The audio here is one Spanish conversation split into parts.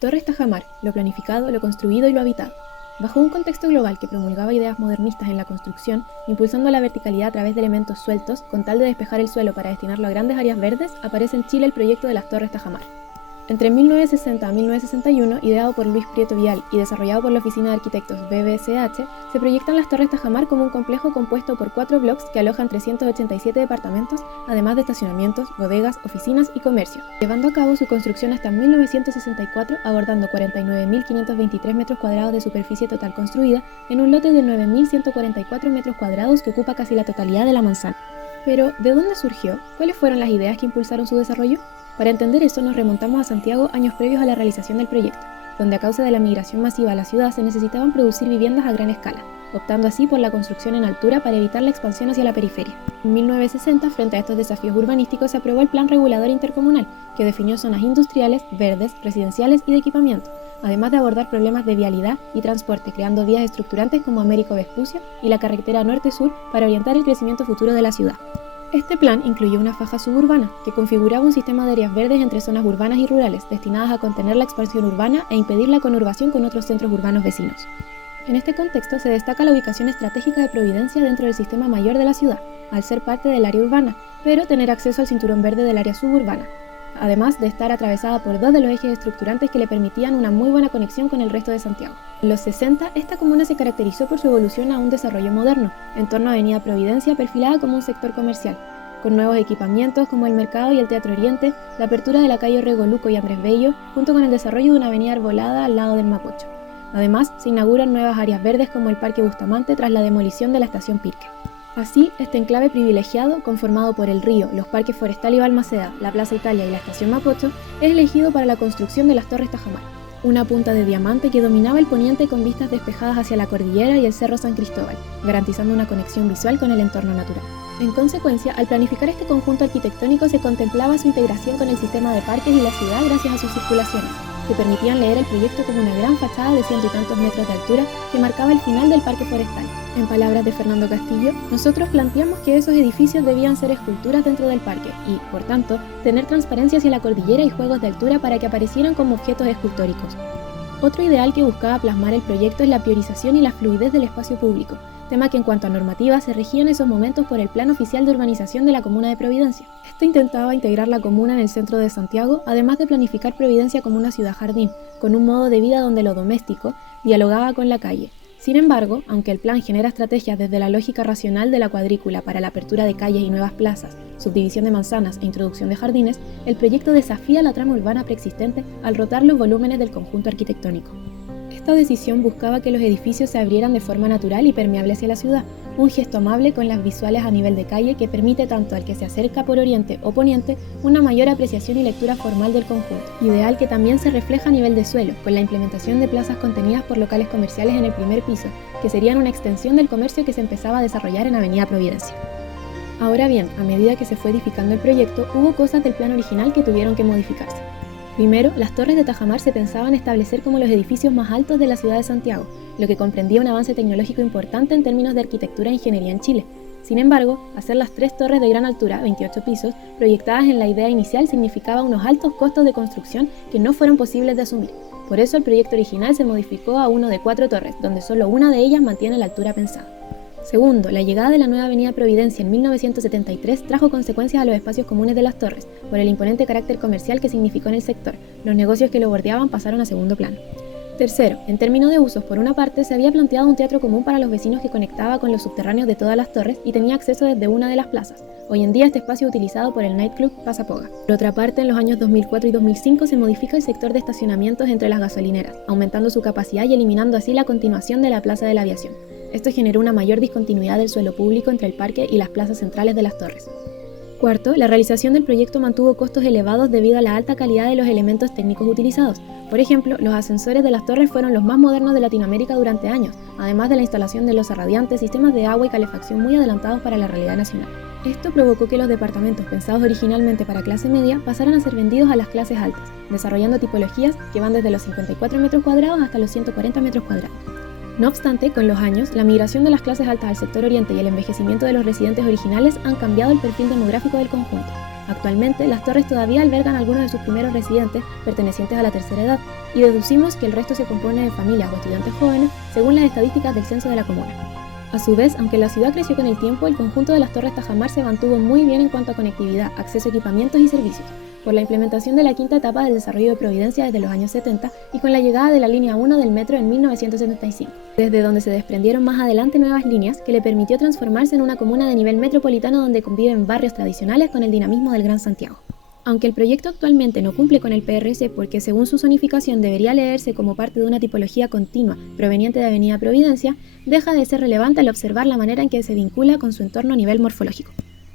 Torres Tajamar, lo planificado, lo construido y lo habitado. Bajo un contexto global que promulgaba ideas modernistas en la construcción, impulsando la verticalidad a través de elementos sueltos, con tal de despejar el suelo para destinarlo a grandes áreas verdes, aparece en Chile el proyecto de las Torres Tajamar. Entre 1960 a 1961, ideado por Luis Prieto Vial y desarrollado por la Oficina de Arquitectos BBSH, se proyectan las Torres Tajamar como un complejo compuesto por 4 bloques que alojan 387 departamentos, además de estacionamientos, bodegas, oficinas y comercio, llevando a cabo su construcción hasta 1964, abordando 49.523 metros cuadrados de superficie total construida en un lote de 9.144 metros cuadrados que ocupa casi la totalidad de la manzana. Pero, ¿de dónde surgió? ¿Cuáles fueron las ideas que impulsaron su desarrollo? Para entender eso nos remontamos a Santiago años previos a la realización del proyecto, donde a causa de la migración masiva a la ciudad se necesitaban producir viviendas a gran escala, optando así por la construcción en altura para evitar la expansión hacia la periferia. En 1960, frente a estos desafíos urbanísticos, se aprobó el Plan Regulador Intercomunal, que definió zonas industriales, verdes, residenciales y de equipamiento, además de abordar problemas de vialidad y transporte, creando vías estructurantes como Américo Vespucio y la carretera norte-sur para orientar el crecimiento futuro de la ciudad. Este plan incluyó una faja suburbana, que configuraba un sistema de áreas verdes entre zonas urbanas y rurales, destinadas a contener la expansión urbana e impedir la conurbación con otros centros urbanos vecinos. En este contexto se destaca la ubicación estratégica de Providencia dentro del sistema mayor de la ciudad, al ser parte del área urbana, pero tener acceso al cinturón verde del área suburbana, además de estar atravesada por 2 de los ejes estructurantes que le permitían una muy buena conexión con el resto de Santiago. En los 60, esta comuna se caracterizó por su evolución a un desarrollo moderno, en torno a Avenida Providencia perfilada como un sector comercial, con nuevos equipamientos como el mercado y el Teatro Oriente, la apertura de la calle Orrego Luco y Andrés Bello, junto con el desarrollo de una avenida arbolada al lado del Mapocho. Además, se inauguran nuevas áreas verdes como el Parque Bustamante tras la demolición de la estación Pirque. Así, este enclave privilegiado, conformado por el río, los parques Forestal y Balmaceda, la Plaza Italia y la estación Mapocho, es elegido para la construcción de las Torres Tajamar, una punta de diamante que dominaba el poniente con vistas despejadas hacia la cordillera y el Cerro San Cristóbal, garantizando una conexión visual con el entorno natural. En consecuencia, al planificar este conjunto arquitectónico se contemplaba su integración con el sistema de parques y la ciudad gracias a sus circulaciones, que permitían leer el proyecto como una gran fachada de 100 y tantos metros de altura que marcaba el final del Parque Forestal. En palabras de Fernando Castillo, nosotros planteamos que esos edificios debían ser esculturas dentro del parque y, por tanto, tener transparencia hacia la cordillera y juegos de altura para que aparecieran como objetos escultóricos. Otro ideal que buscaba plasmar el proyecto es la priorización y la fluidez del espacio público, tema que en cuanto a normativa se regía en esos momentos por el Plan Oficial de Urbanización de la Comuna de Providencia. Este intentaba integrar la comuna en el centro de Santiago, además de planificar Providencia como una ciudad jardín, con un modo de vida donde lo doméstico dialogaba con la calle. Sin embargo, aunque el plan genera estrategias desde la lógica racional de la cuadrícula para la apertura de calles y nuevas plazas, subdivisión de manzanas e introducción de jardines, el proyecto desafía la trama urbana preexistente al rotar los volúmenes del conjunto arquitectónico. Esta decisión buscaba que los edificios se abrieran de forma natural y permeable hacia la ciudad, un gesto amable con las visuales a nivel de calle que permite tanto al que se acerca por oriente o poniente una mayor apreciación y lectura formal del conjunto, ideal que también se refleja a nivel de suelo, con la implementación de plazas contenidas por locales comerciales en el primer piso, que serían una extensión del comercio que se empezaba a desarrollar en Avenida Providencia. Ahora bien, a medida que se fue edificando el proyecto, hubo cosas del plan original que tuvieron que modificarse. Primero, las Torres de Tajamar se pensaban establecer como los edificios más altos de la ciudad de Santiago, lo que comprendía un avance tecnológico importante en términos de arquitectura e ingeniería en Chile. Sin embargo, hacer las 3 torres de gran altura, 28 pisos, proyectadas en la idea inicial significaba unos altos costos de construcción que no fueron posibles de asumir. Por eso el proyecto original se modificó a uno de 4 torres, donde solo una de ellas mantiene la altura pensada. Segundo, la llegada de la nueva avenida Providencia en 1973 trajo consecuencias a los espacios comunes de las torres, por el imponente carácter comercial que significó en el sector. Los negocios que lo bordeaban pasaron a segundo plano. Tercero, en términos de usos, por una parte, se había planteado un teatro común para los vecinos que conectaba con los subterráneos de todas las torres y tenía acceso desde una de las plazas. Hoy en día este espacio es utilizado por el nightclub Pasapoga. Por otra parte, en los años 2004 y 2005 se modifica el sector de estacionamientos entre las gasolineras, aumentando su capacidad y eliminando así la continuación de la Plaza de la Aviación. Esto generó una mayor discontinuidad del suelo público entre el parque y las plazas centrales de las torres. Cuarto, la realización del proyecto mantuvo costos elevados debido a la alta calidad de los elementos técnicos utilizados. Por ejemplo, los ascensores de las torres fueron los más modernos de Latinoamérica durante años, además de la instalación de losas radiantes, sistemas de agua y calefacción muy adelantados para la realidad nacional. Esto provocó que los departamentos pensados originalmente para clase media pasaran a ser vendidos a las clases altas, desarrollando tipologías que van desde los 54 metros cuadrados hasta los 140 metros cuadrados. No obstante, con los años, la migración de las clases altas al sector oriente y el envejecimiento de los residentes originales han cambiado el perfil demográfico del conjunto. Actualmente, las torres todavía albergan algunos de sus primeros residentes pertenecientes a la tercera edad, y deducimos que el resto se compone de familias o estudiantes jóvenes según las estadísticas del censo de la comuna. A su vez, aunque la ciudad creció con el tiempo, el conjunto de las Torres Tajamar se mantuvo muy bien en cuanto a conectividad, acceso a equipamientos y servicios, por la implementación de la quinta etapa del desarrollo de Providencia desde los años 70 y con la llegada de la línea 1 del metro en 1975, desde donde se desprendieron más adelante nuevas líneas que le permitió transformarse en una comuna de nivel metropolitano donde conviven barrios tradicionales con el dinamismo del Gran Santiago. Aunque el proyecto actualmente no cumple con el PRC porque según su zonificación debería leerse como parte de una tipología continua proveniente de Avenida Providencia, deja de ser relevante al observar la manera en que se vincula con su entorno a nivel morfológico.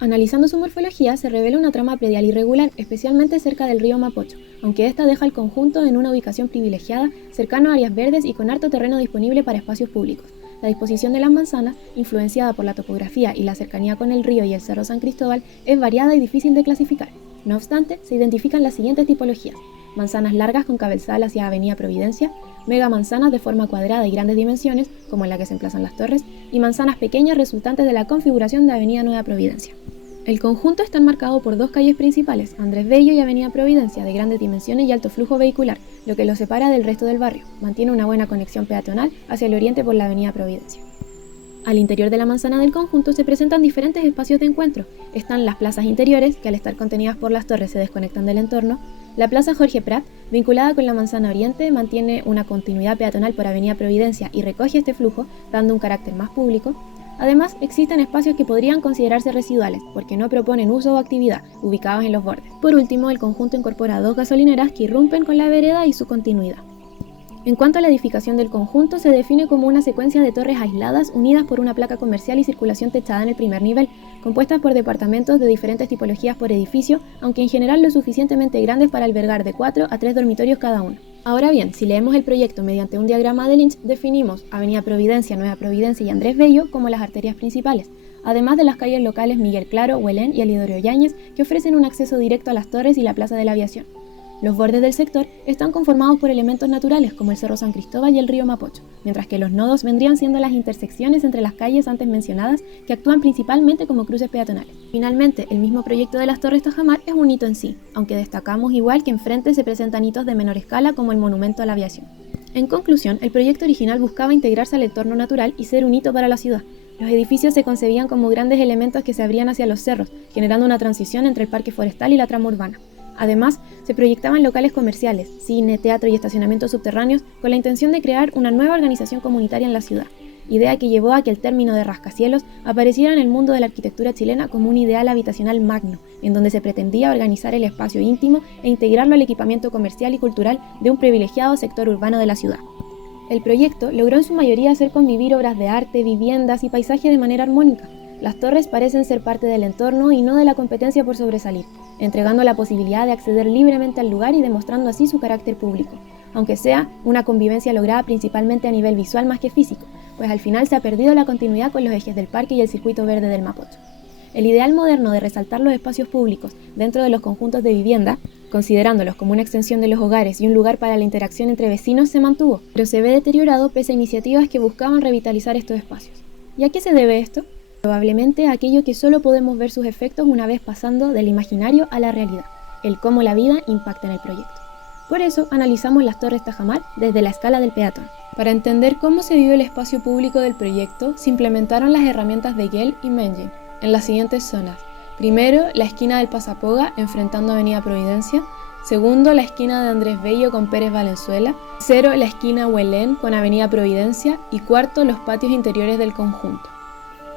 Analizando su morfología se revela una trama predial irregular, especialmente cerca del río Mapocho, aunque esta deja el conjunto en una ubicación privilegiada, cercano a áreas verdes y con harto terreno disponible para espacios públicos. La disposición de las manzanas, influenciada por la topografía y la cercanía con el río y el Cerro San Cristóbal, es variada y difícil de clasificar. No obstante, se identifican las siguientes tipologías: manzanas largas con cabezal hacia Avenida Providencia, mega manzanas de forma cuadrada y grandes dimensiones, como en la que se emplazan las torres, y manzanas pequeñas resultantes de la configuración de Avenida Nueva Providencia. El conjunto está enmarcado por dos calles principales, Andrés Bello y Avenida Providencia, de grandes dimensiones y alto flujo vehicular, lo que lo separa del resto del barrio. Mantiene una buena conexión peatonal hacia el oriente por la Avenida Providencia. Al interior de la manzana del conjunto se presentan diferentes espacios de encuentro. Están las plazas interiores, que al estar contenidas por las torres se desconectan del entorno. La plaza Jorge Prat, vinculada con la manzana oriente, mantiene una continuidad peatonal por Avenida Providencia y recoge este flujo, dando un carácter más público. Además, existen espacios que podrían considerarse residuales, porque no proponen uso o actividad, ubicados en los bordes. Por último, el conjunto incorpora dos gasolineras que irrumpen con la vereda y su continuidad. En cuanto a la edificación del conjunto, se define como una secuencia de torres aisladas unidas por una placa comercial y circulación techada en el primer nivel, compuestas por departamentos de diferentes tipologías por edificio, aunque en general lo suficientemente grandes para albergar de 4 a 3 dormitorios cada uno. Ahora bien, si leemos el proyecto mediante un diagrama de Lynch, definimos Avenida Providencia, Nueva Providencia y Andrés Bello como las arterias principales, además de las calles locales Miguel Claro, Huelén y Elidorio Yáñez, que ofrecen un acceso directo a las torres y la Plaza de la Aviación. Los bordes del sector están conformados por elementos naturales como el Cerro San Cristóbal y el río Mapocho, mientras que los nodos vendrían siendo las intersecciones entre las calles antes mencionadas que actúan principalmente como cruces peatonales. Finalmente, el mismo proyecto de las Torres Tajamar es un hito en sí, aunque destacamos igual que enfrente se presentan hitos de menor escala como el monumento a la aviación. En conclusión, el proyecto original buscaba integrarse al entorno natural y ser un hito para la ciudad. Los edificios se concebían como grandes elementos que se abrían hacia los cerros, generando una transición entre el parque forestal y la trama urbana. Además, se proyectaban locales comerciales, cine, teatro y estacionamientos subterráneos con la intención de crear una nueva organización comunitaria en la ciudad, idea que llevó a que el término de rascacielos apareciera en el mundo de la arquitectura chilena como un ideal habitacional magno, en donde se pretendía organizar el espacio íntimo e integrarlo al equipamiento comercial y cultural de un privilegiado sector urbano de la ciudad. El proyecto logró en su mayoría hacer convivir obras de arte, viviendas y paisaje de manera armónica. Las torres parecen ser parte del entorno y no de la competencia por sobresalir, entregando la posibilidad de acceder libremente al lugar y demostrando así su carácter público, aunque sea una convivencia lograda principalmente a nivel visual más que físico, pues al final se ha perdido la continuidad con los ejes del parque y el circuito verde del Mapocho. El ideal moderno de resaltar los espacios públicos dentro de los conjuntos de vivienda, considerándolos como una extensión de los hogares y un lugar para la interacción entre vecinos, se mantuvo, pero se ve deteriorado pese a iniciativas que buscaban revitalizar estos espacios. ¿Y a qué se debe esto? Probablemente a aquello que solo podemos ver sus efectos una vez pasando del imaginario a la realidad, el cómo la vida impacta en el proyecto. Por eso analizamos las Torres Tajamar desde la escala del peatón. Para entender cómo se vive el espacio público del proyecto, se implementaron las herramientas de Gell y Mengen en las siguientes zonas. Primero, la esquina del Pasapoga enfrentando Avenida Providencia. Segundo, la esquina de Andrés Bello con Pérez Valenzuela. Tercero, la esquina Huelén con Avenida Providencia. Y cuarto, los patios interiores del conjunto.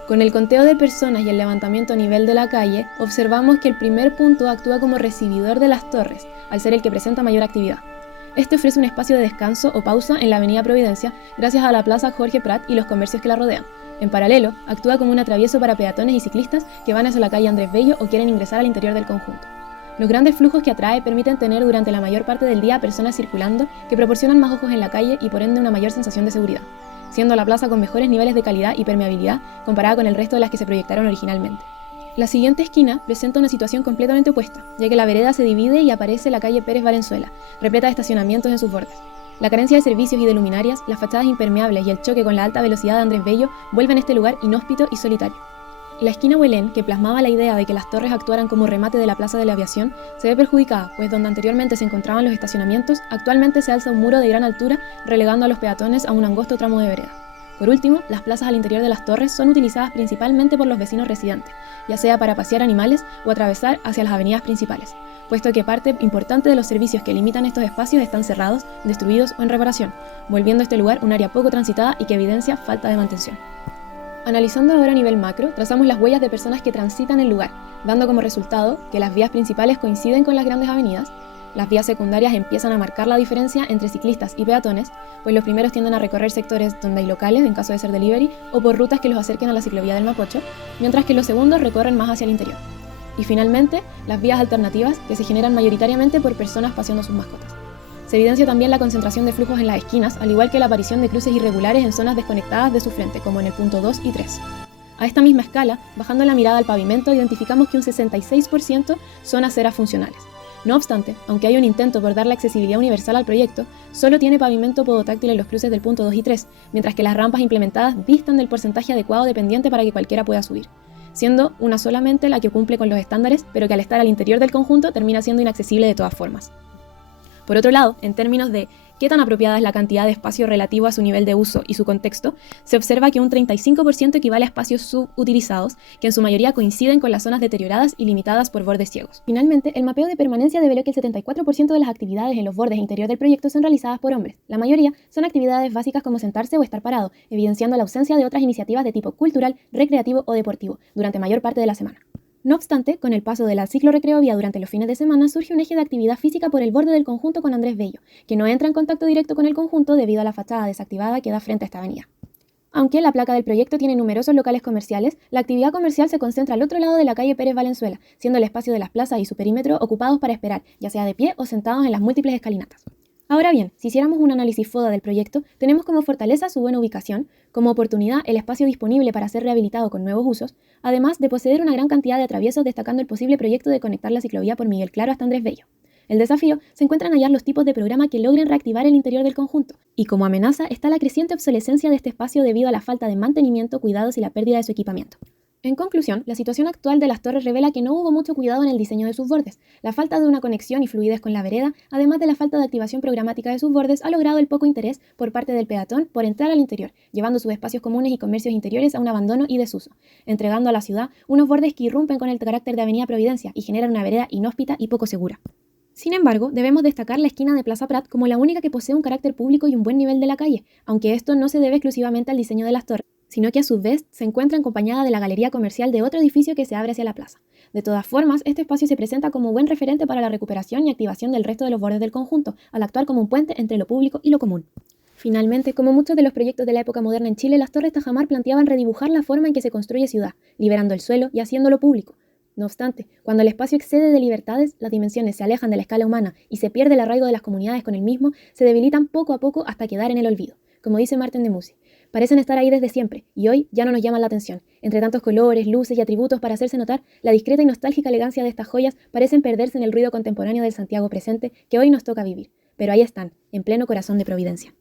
Con el conteo de personas y el levantamiento a nivel de la calle, observamos que el primer punto actúa como recibidor de las torres, al ser el que presenta mayor actividad. Este ofrece un espacio de descanso o pausa en la Avenida Providencia gracias a la Plaza Jorge Prat y los comercios que la rodean. En paralelo, actúa como un atravieso para peatones y ciclistas que van hacia la calle Andrés Bello o quieren ingresar al interior del conjunto. Los grandes flujos que atrae permiten tener durante la mayor parte del día personas circulando que proporcionan más ojos en la calle y por ende una mayor sensación de seguridad, siendo la plaza con mejores niveles de calidad y permeabilidad comparada con el resto de las que se proyectaron originalmente. La siguiente esquina presenta una situación completamente opuesta, ya que la vereda se divide y aparece la calle Pérez Valenzuela, repleta de estacionamientos en sus bordes. La carencia de servicios y de luminarias, las fachadas impermeables y el choque con la alta velocidad de Andrés Bello vuelven este lugar inhóspito y solitario. La esquina Huelén, que plasmaba la idea de que las torres actuaran como remate de la Plaza de la Aviación, se ve perjudicada, pues donde anteriormente se encontraban los estacionamientos, actualmente se alza un muro de gran altura, relegando a los peatones a un angosto tramo de vereda. Por último, las plazas al interior de las torres son utilizadas principalmente por los vecinos residentes, ya sea para pasear animales o atravesar hacia las avenidas principales, puesto que parte importante de los servicios que limitan estos espacios están cerrados, destruidos o en reparación, volviendo este lugar un área poco transitada y que evidencia falta de mantención. Analizando ahora a nivel macro, trazamos las huellas de personas que transitan el lugar, dando como resultado que las vías principales coinciden con las grandes avenidas, las vías secundarias empiezan a marcar la diferencia entre ciclistas y peatones, pues los primeros tienden a recorrer sectores donde hay locales, en caso de ser delivery, o por rutas que los acerquen a la ciclovía del Mapocho, mientras que los segundos recorren más hacia el interior. Y finalmente, las vías alternativas, que se generan mayoritariamente por personas paseando sus mascotas. Se evidencia también la concentración de flujos en las esquinas, al igual que la aparición de cruces irregulares en zonas desconectadas de su frente, como en el punto 2 y 3. A esta misma escala, bajando la mirada al pavimento, identificamos que un 66% son aceras funcionales. No obstante, aunque hay un intento por dar la accesibilidad universal al proyecto, solo tiene pavimento podotáctil en los cruces del punto 2 y 3, mientras que las rampas implementadas distan del porcentaje adecuado de pendiente para que cualquiera pueda subir, siendo una solamente la que cumple con los estándares, pero que al estar al interior del conjunto termina siendo inaccesible de todas formas. Por otro lado, en términos de qué tan apropiada es la cantidad de espacio relativo a su nivel de uso y su contexto, se observa que un 35% equivale a espacios subutilizados, que en su mayoría coinciden con las zonas deterioradas y limitadas por bordes ciegos. Finalmente, el mapeo de permanencia develó que el 74% de las actividades en los bordes interior del proyecto son realizadas por hombres. La mayoría son actividades básicas como sentarse o estar parado, evidenciando la ausencia de otras iniciativas de tipo cultural, recreativo o deportivo durante mayor parte de la semana. No obstante, con el paso de la ciclorrecreovía durante los fines de semana surge un eje de actividad física por el borde del conjunto con Andrés Bello, que no entra en contacto directo con el conjunto debido a la fachada desactivada que da frente a esta avenida. Aunque la placa del proyecto tiene numerosos locales comerciales, la actividad comercial se concentra al otro lado de la calle Pérez Valenzuela, siendo el espacio de las plazas y su perímetro ocupados para esperar, ya sea de pie o sentados en las múltiples escalinatas. Ahora bien, si hiciéramos un análisis FODA del proyecto, tenemos como fortaleza su buena ubicación, como oportunidad el espacio disponible para ser rehabilitado con nuevos usos, además de poseer una gran cantidad de atraviesos, destacando el posible proyecto de conectar la ciclovía por Miguel Claro hasta Andrés Bello. El desafío se encuentra en hallar los tipos de programa que logren reactivar el interior del conjunto, y como amenaza está la creciente obsolescencia de este espacio debido a la falta de mantenimiento, cuidados y la pérdida de su equipamiento. En conclusión, la situación actual de las torres revela que no hubo mucho cuidado en el diseño de sus bordes. La falta de una conexión y fluidez con la vereda, además de la falta de activación programática de sus bordes, ha logrado el poco interés por parte del peatón por entrar al interior, llevando sus espacios comunes y comercios interiores a un abandono y desuso, entregando a la ciudad unos bordes que irrumpen con el carácter de Avenida Providencia y generan una vereda inhóspita y poco segura. Sin embargo, debemos destacar la esquina de Plaza Prat como la única que posee un carácter público y un buen nivel de la calle, aunque esto no se debe exclusivamente al diseño de las torres, sino que a su vez se encuentra acompañada de la galería comercial de otro edificio que se abre hacia la plaza. De todas formas, este espacio se presenta como buen referente para la recuperación y activación del resto de los bordes del conjunto, al actuar como un puente entre lo público y lo común. Finalmente, como muchos de los proyectos de la época moderna en Chile, las Torres Tajamar planteaban redibujar la forma en que se construye ciudad, liberando el suelo y haciéndolo público. No obstante, cuando el espacio excede de libertades, las dimensiones se alejan de la escala humana y se pierde el arraigo de las comunidades con el mismo, se debilitan poco a poco hasta quedar en el olvido. Como dice Martin de Musi, parecen estar ahí desde siempre, y hoy ya no nos llaman la atención. Entre tantos colores, luces y atributos para hacerse notar, la discreta y nostálgica elegancia de estas joyas parecen perderse en el ruido contemporáneo del Santiago presente que hoy nos toca vivir. Pero ahí están, en pleno corazón de Providencia.